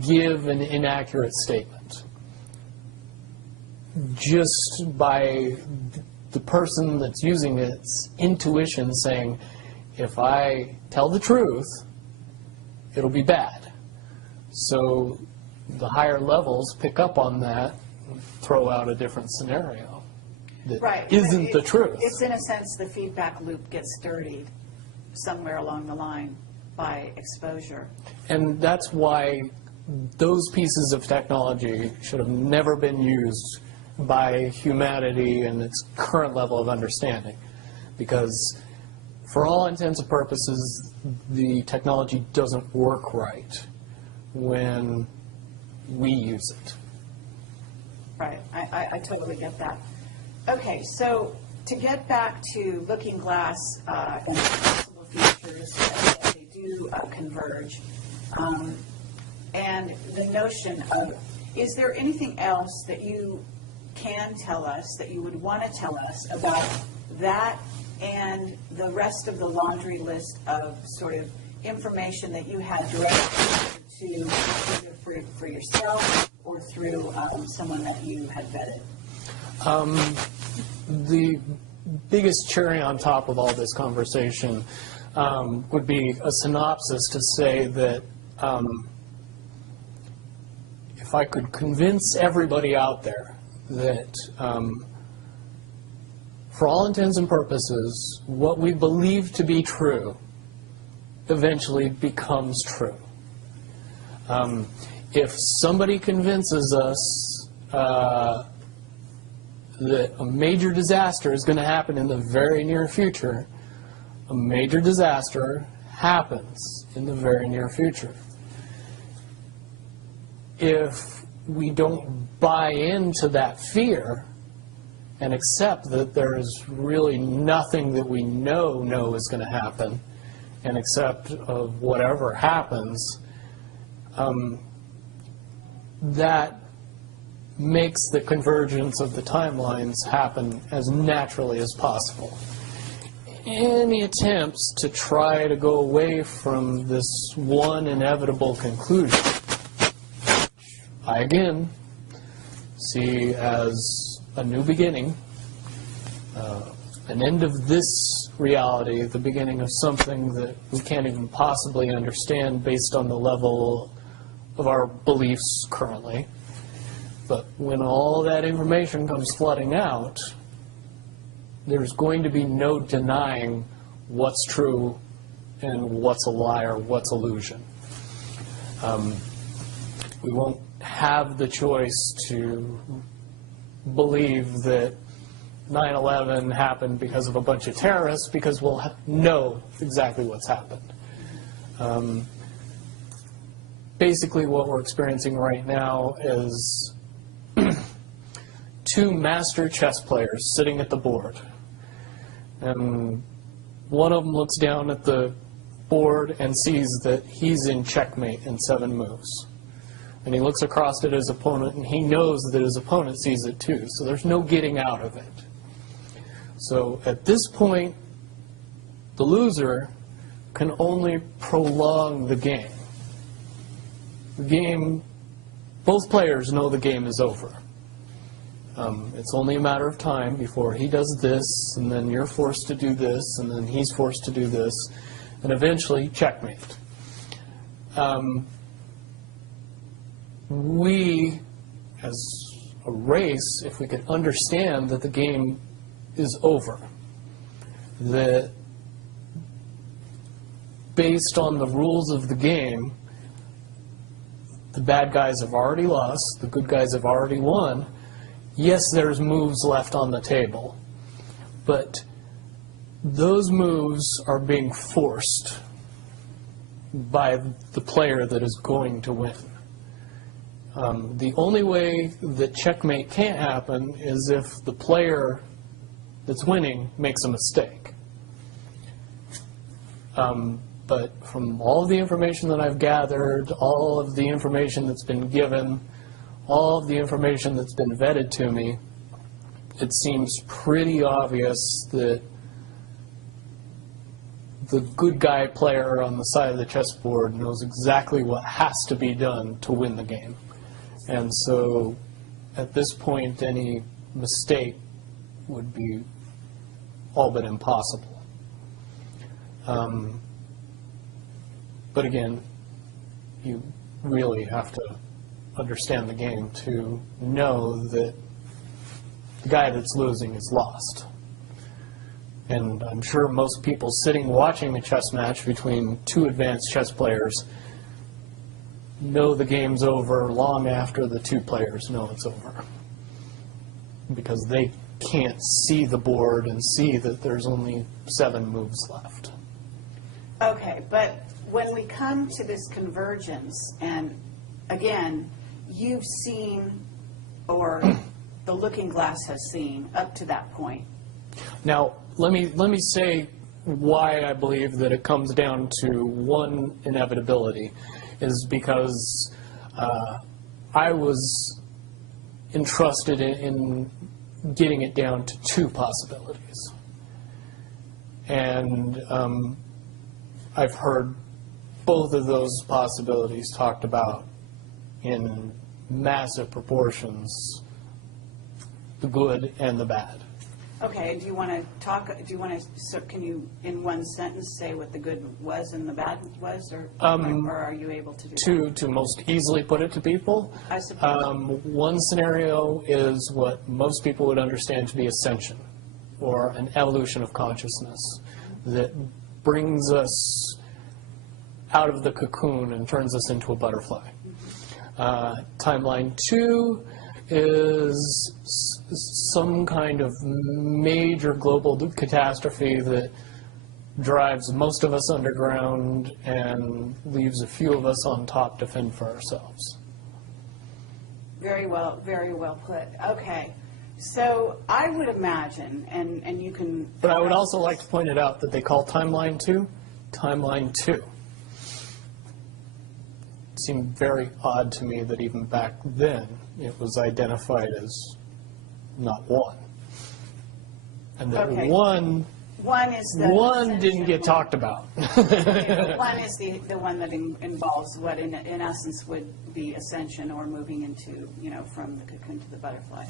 give an inaccurate statement just by the person that's using its intuition saying, if I tell the truth, it'll be bad. So the higher levels pick up on that and throw out a different scenario that isn't the truth. It's in a sense the feedback loop gets dirtied somewhere along the line by exposure. And that's why those pieces of technology should have never been used by humanity in its current level of understanding. Because for all intents and purposes, the technology doesn't work right when we use it. Right. I totally get that. Okay, so to get back to Looking Glass and possible futures that they do converge, and the notion of, is there anything else that you can tell us, that you would want to tell us about that and the rest of the laundry list of sort of information that you had direct to either for yourself or through someone that you had vetted? The biggest cherry on top of all this conversation would be a synopsis to say that if I could convince everybody out there that for all intents and purposes, what we believe to be true eventually becomes true. If somebody convinces us that a major disaster is going to happen in the very near future, a major disaster happens in the very near future. If we don't buy into that fear and accept that there is really nothing that we know is going to happen, and accept of whatever happens, that makes the convergence of the timelines happen as naturally as possible. Any attempts to try to go away from this one inevitable conclusion, I again see as a new beginning, an end of this reality, the beginning of something that we can't even possibly understand based on the level of our beliefs currently. But when all that information comes flooding out, there's going to be no denying what's true and what's a lie or what's illusion. We won't have the choice to believe that 9/11 happened because of a bunch of terrorists, because we'll know exactly what's happened. Basically what we're experiencing right now is two master chess players sitting at the board. And one of them looks down at the board and sees that he's in checkmate in 7 moves. And he looks across at his opponent, and he knows that his opponent sees it too. So there's no getting out of it. So at this point, the loser can only prolong the game. The game, both players know the game is over. It's only a matter of time before he does this, and then you're forced to do this, and then he's forced to do this, and eventually checkmate. We, as a race, if we could understand that the game is over, that based on the rules of the game, the bad guys have already lost, the good guys have already won. Yes, there's moves left on the table, but those moves are being forced by the player that is going to win. The only way that checkmate can't happen is if the player that's winning makes a mistake. But from all of the information that I've gathered, all of the information that's been given, all of the information that's been vetted to me, it seems pretty obvious that the good guy player on the side of the chessboard knows exactly what has to be done to win the game. And so at this point, any mistake would be all but impossible. But again, you really have to understand the game to know that the guy that's losing is lost. And I'm sure most people sitting watching a chess match between two advanced chess players know the game's over long after the two players know it's over, because they can't see the board and see that there's only 7 moves left. Okay, but when we come to this convergence, and again, you've seen, or the looking glass has seen, up to that point. Now, let me say why I believe that it comes down to one inevitability, is because I was entrusted in getting it down to 2 possibilities. And I've heard both of those possibilities talked about in massive proportions, the good and the bad. Okay, do you want to talk, so can you, in one sentence, say what the good was and the bad was, or are you able to do that? To most easily put it to people, I suppose. one scenario is what most people would understand to be ascension, or an evolution of consciousness that brings us out of the cocoon and turns us into a butterfly. Timeline 2 is some kind of major global catastrophe that drives most of us underground and leaves a few of us on top to fend for ourselves. Very well put. Okay. So I would imagine, and you can... But I would also like to point it out that they call Timeline 2 Timeline 2. It seemed very odd to me that even back then it was identified as not 1. And that Okay. one is the... One didn't get talked about. Okay, but 1 is the one that involves what in essence would be ascension, or moving into, from the cocoon to the butterfly.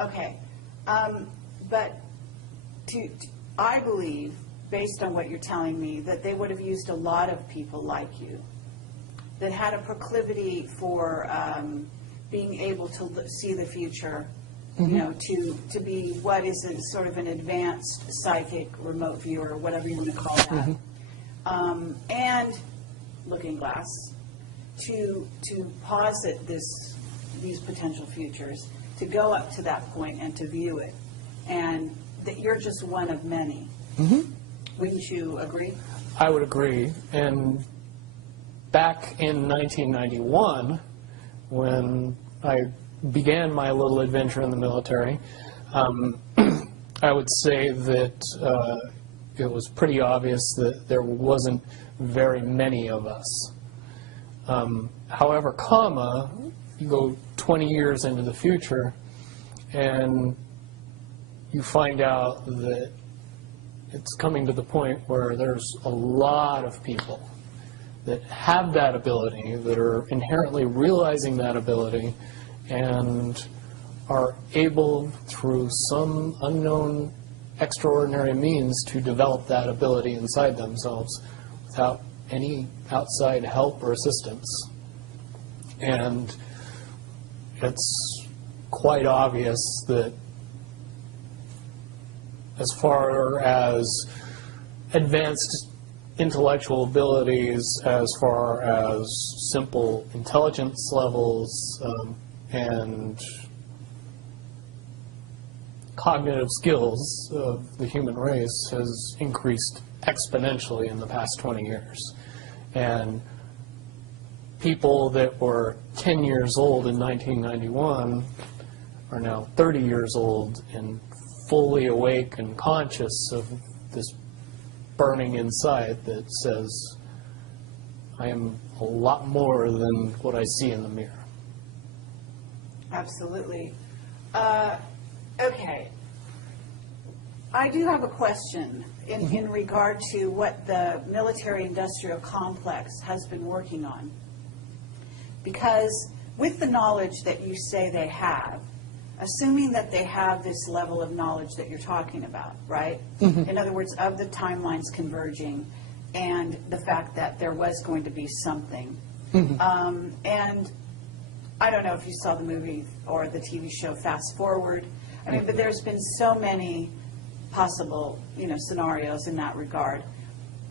Okay, but I believe, based on what you're telling me, that they would have used a lot of people like you that had a proclivity for being able to see the future, to be what is a sort of an advanced psychic remote viewer, whatever you want to call that, and looking glass, to posit these potential futures, to go up to that point and to view it, and that you're just one of many. Wouldn't you agree? I would agree. And back in 1991, when I began my little adventure in the military, I would say that it was pretty obvious that there wasn't very many of us. However, you go 20 years into the future, and you find out that it's coming to the point where there's a lot of people that have that ability, that are inherently realizing that ability, and are able, through some unknown extraordinary means, to develop that ability inside themselves without any outside help or assistance. And it's quite obvious that as far as advanced intellectual abilities, as far as simple intelligence levels and cognitive skills of the human race has increased exponentially in the past 20 years. And people that were 10 years old in 1991 are now 30 years old and fully awake and conscious of this burning inside that says, I am a lot more than what I see in the mirror. Absolutely. Okay. I do have a question in regard to what the military-industrial complex has been working on. Because with the knowledge that you say they have, assuming that they have this level of knowledge that you're talking about, right? In other words, of the timelines converging and the fact that there was going to be something. And I don't know if you saw the movie or the TV show Fast Forward. I mean, but there's been so many possible, scenarios in that regard.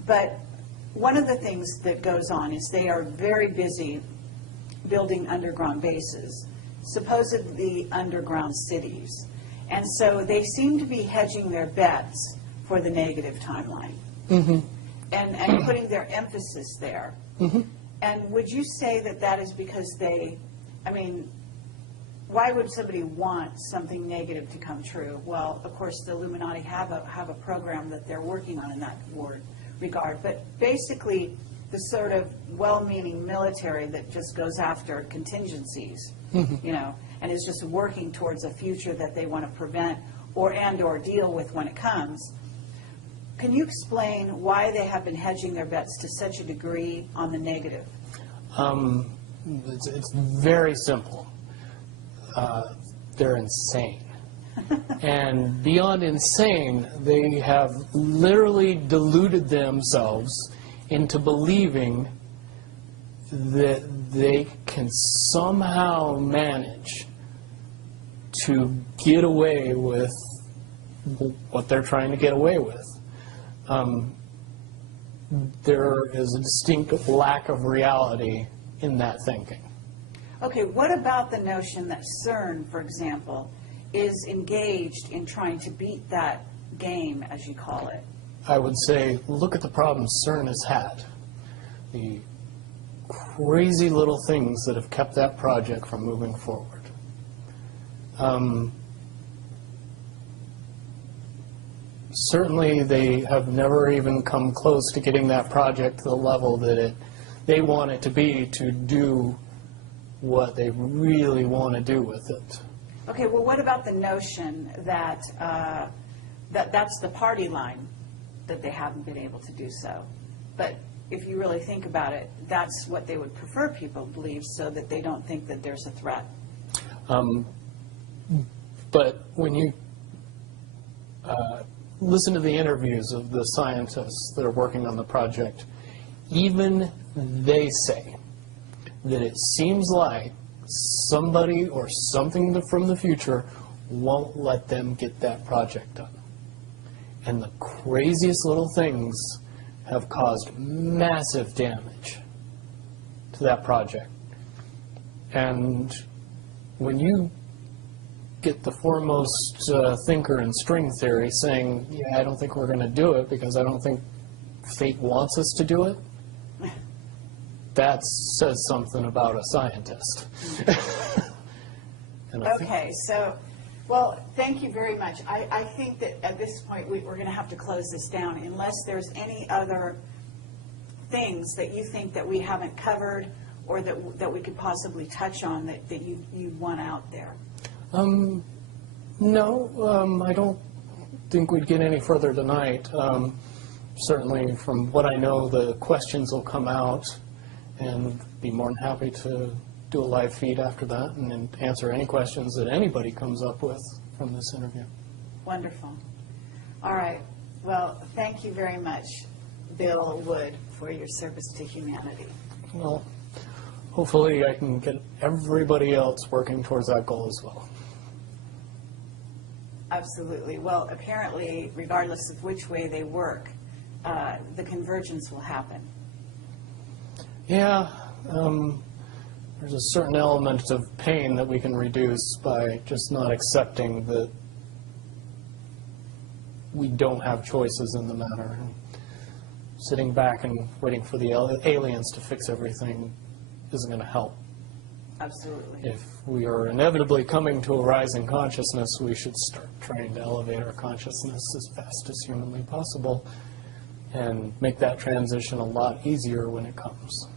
But one of the things that goes on is they are very busy building underground bases, supposedly underground cities. And so they seem to be hedging their bets for the negative timeline and putting their emphasis there. And would you say that that is because why would somebody want something negative to come true? Well, of course, the Illuminati have a program that they're working on in that regard. But basically, the sort of well-meaning military that just goes after contingencies, and is just working towards a future that they want to prevent or deal with when it comes. Can you explain why they have been hedging their bets to such a degree on the negative? It's very simple. They're insane. And beyond insane, they have literally deluded themselves into believing that they can somehow manage to get away with what they're trying to get away with. There is a distinct lack of reality in that thinking. Okay, what about the notion that CERN, for example, is engaged in trying to beat that game, as you call it? I would say, look at the problems CERN has had. The crazy little things that have kept that project from moving forward. Certainly, they have never even come close to getting that project to the level that they want it to be to do what they really want to do with it. Okay, well, what about the notion that that's the party line, that they haven't been able to do so? But if you really think about it, that's what they would prefer people believe, so that they don't think that there's a threat. But when you listen to the interviews of the scientists that are working on the project, even they say that it seems like somebody or something from the future won't let them get that project done. And the craziest little things have caused massive damage to that project. And when you get the foremost thinker in string theory saying, yeah, I don't think we're going to do it because I don't think fate wants us to do it, that says something about a scientist. Okay, so, well, thank you very much. I think that at this point we're going to have to close this down unless there's any other things that you think that we haven't covered or that we could possibly touch on that you want out there. No, I don't think we'd get any further tonight. Certainly, from what I know, the questions will come out, and be more than happy to do a live feed after that and answer any questions that anybody comes up with from this interview. Wonderful. All right. Well, thank you very much, Bill Wood, for your service to humanity. Well, hopefully I can get everybody else working towards that goal as well. Absolutely. Well, apparently, regardless of which way they work, the convergence will happen. Yeah, there's a certain element of pain that we can reduce by just not accepting that we don't have choices in the matter. And sitting back and waiting for the aliens to fix everything isn't going to help. Absolutely. If we are inevitably coming to a rising consciousness, we should start trying to elevate our consciousness as fast as humanly possible and make that transition a lot easier when it comes.